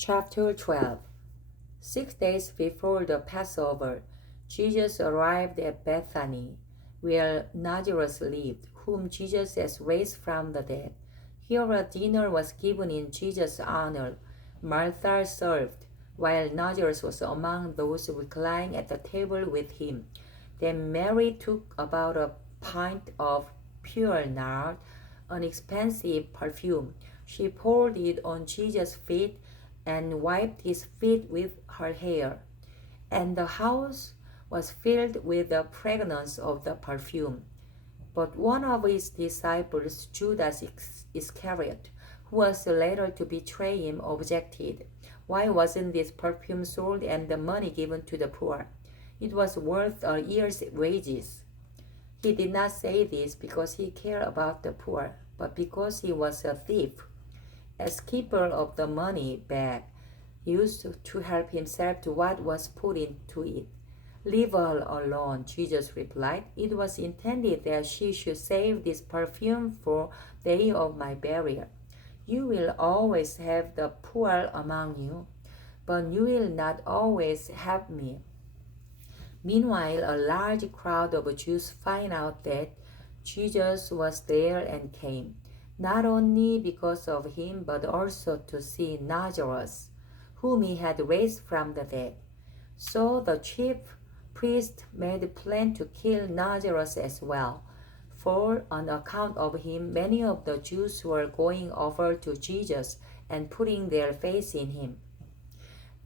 Chapter 12. 6 days before the Passover, Jesus arrived at Bethany, where Lazarus lived, whom Jesus has raised from the dead. Here a dinner was given in Jesus' honor. Martha served, while Lazarus was among those reclining at the table with him. Then Mary took about a pint of pure nard, an expensive perfume. She poured it on Jesus' feet and wiped his feet with her hair. And the house was filled with the fragrance of the perfume. But one of his disciples, Judas Iscariot, who was later to betray him, objected. Why wasn't this perfume sold and the money given to the poor? It was worth a year's wages. He did not say this because he cared about the poor, but because he was a thief. As keeper of the money bag, he used to help himself to what was put into it. Leave her alone, Jesus replied. It was intended that she should save this perfume for the day of my burial. You will always have the poor among you, but you will not always have me. Meanwhile, a large crowd of Jews find out that Jesus was there and came, not only because of him, but also to see Lazarus, whom he had raised from the dead. So the chief priest made a plan to kill Lazarus as well, for on account of him, many of the Jews were going over to Jesus and putting their faith in him.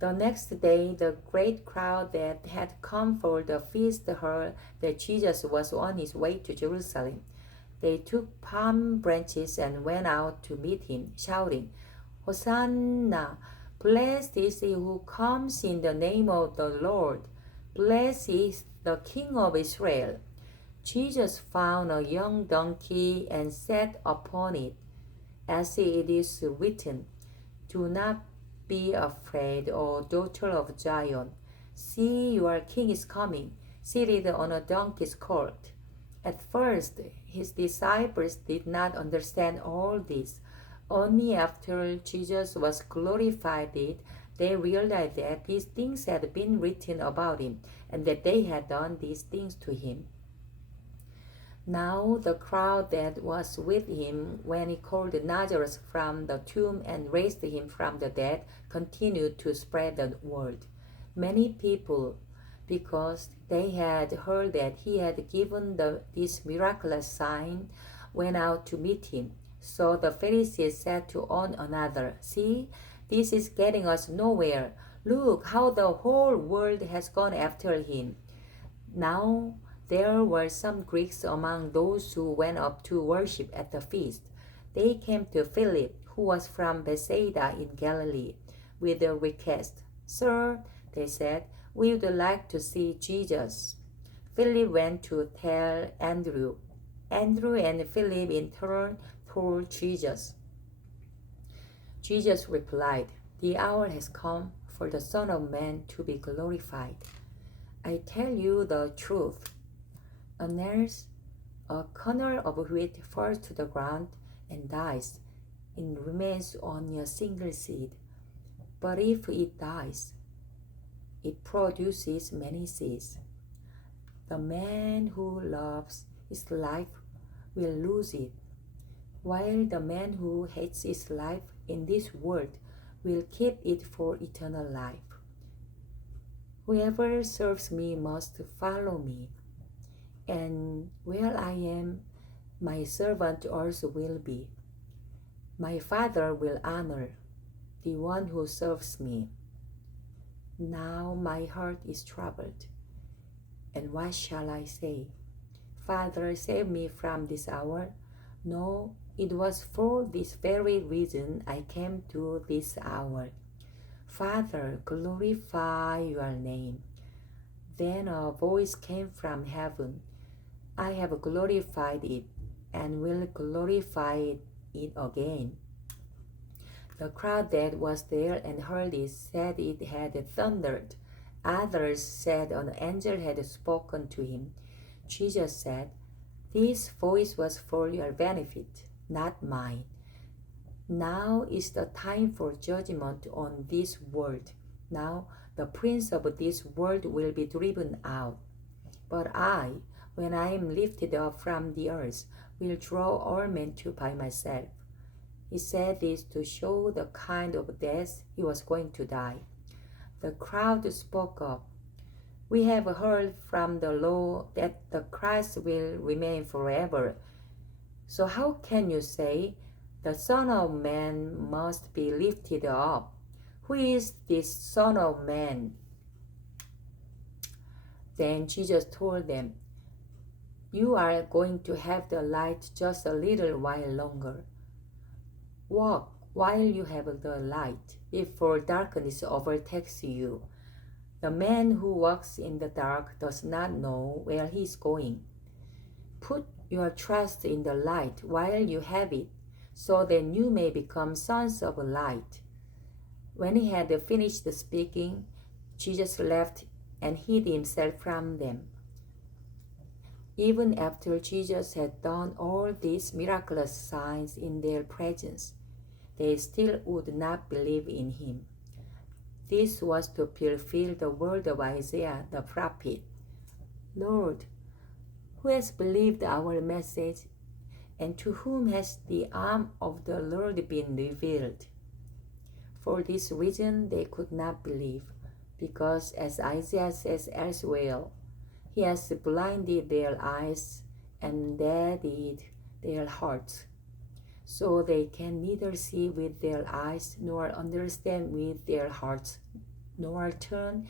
The next day, the great crowd that had come for the feast heard that Jesus was on his way to Jerusalem. They took palm branches and went out to meet him, shouting, Hosanna! Blessed is he who comes in the name of the Lord. Blessed is the King of Israel. Jesus found a young donkey and sat upon it, as it is written, Do not be afraid, O daughter of Zion. See, your king is coming, seated on a donkey's colt. At first, his disciples did not understand all this. Only after Jesus was glorified did they realized that these things had been written about him and that they had done these things to him. Now the crowd that was with him when he called Lazarus from the tomb and raised him from the dead continued to spread the word. Many people, because they had heard that he had given this miraculous sign, went out to meet him. So the Pharisees said to one another, See, this is getting us nowhere. Look how the whole world has gone after him. Now there were some Greeks among those who went up to worship at the feast. They came to Philip, who was from Bethsaida in Galilee, with a request. Sir, they said, we would like to see Jesus. Philip went to tell Andrew. Andrew and Philip in turn told Jesus. Jesus replied, The hour has come for the Son of Man to be glorified. I tell you the truth. Unless a kernel of wheat falls to the ground and dies, it remains only a single seed. But if it dies, it produces many seeds. The man who loves his life will lose it, while the man who hates his life in this world will keep it for eternal life. Whoever serves me must follow me, and where I am, my servant also will be. My Father will honor the one who serves me. Now my heart is troubled, and what shall I say? Father, save me from this hour. No, it was for this very reason I came to this hour. Father, glorify your name. Then a voice came from heaven. I have glorified it and will glorify it again. The crowd that was there and heard it said it had thundered. Others said an angel had spoken to him. Jesus said, This voice was for your benefit, not mine. Now is the time for judgment on this world. Now the prince of this world will be driven out. But I, when I am lifted up from the earth, will draw all men to by myself. He said this to show the kind of death he was going to die. The crowd spoke up. We have heard from the law that the Christ will remain forever. So how can you say, the Son of Man must be lifted up? Who is this Son of Man? Then Jesus told them, you are going to have the light just a little while longer. Walk while you have the light, before darkness overtakes you. The man who walks in the dark does not know where he is going. Put your trust in the light while you have it, so that you may become sons of light. When he had finished speaking, Jesus left and hid himself from them. Even after Jesus had done all these miraculous signs in their presence, they still would not believe in him. This was to fulfill the word of Isaiah the prophet. Lord, who has believed our message, and to whom has the arm of the Lord been revealed? For this reason they could not believe, because as Isaiah says elsewhere, he has blinded their eyes and deadened their hearts, so they can neither see with their eyes nor understand with their hearts, nor turn,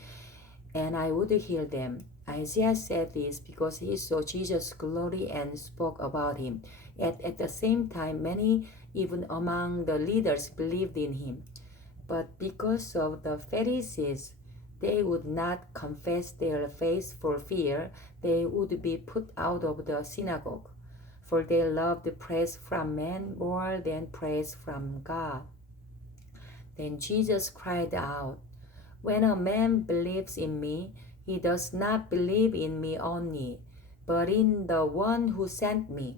and I would heal them. Isaiah said this because he saw Jesus' glory and spoke about him. Yet at the same time, many, even among the leaders, believed in him. But because of the Pharisees, they would not confess their faith for fear they would be put out of the synagogue, for they loved praise from men more than praise from God. Then Jesus cried out, when a man believes in me, he does not believe in me only, but in the one who sent me.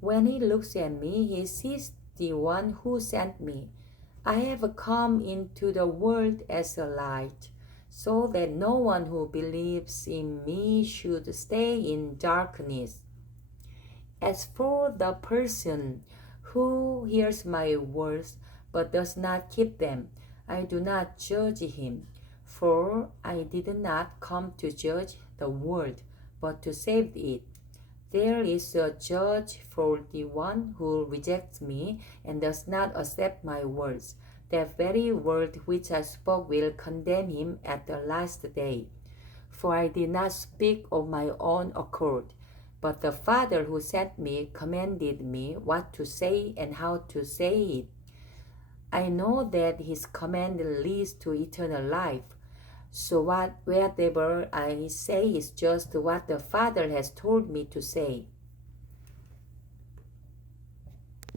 When he looks at me, he sees the one who sent me. I have come into the world as a light, so that no one who believes in me should stay in darkness. As for the person who hears my words but does not keep them, I do not judge him, for I did not come to judge the world, but to save it. There is a judge for the one who rejects me and does not accept my words. That very word which I spoke will condemn him at the last day. For I did not speak of my own accord, but the Father who sent me commanded me what to say and how to say it. I know that his command leads to eternal life. So whatever I say is just what the Father has told me to say.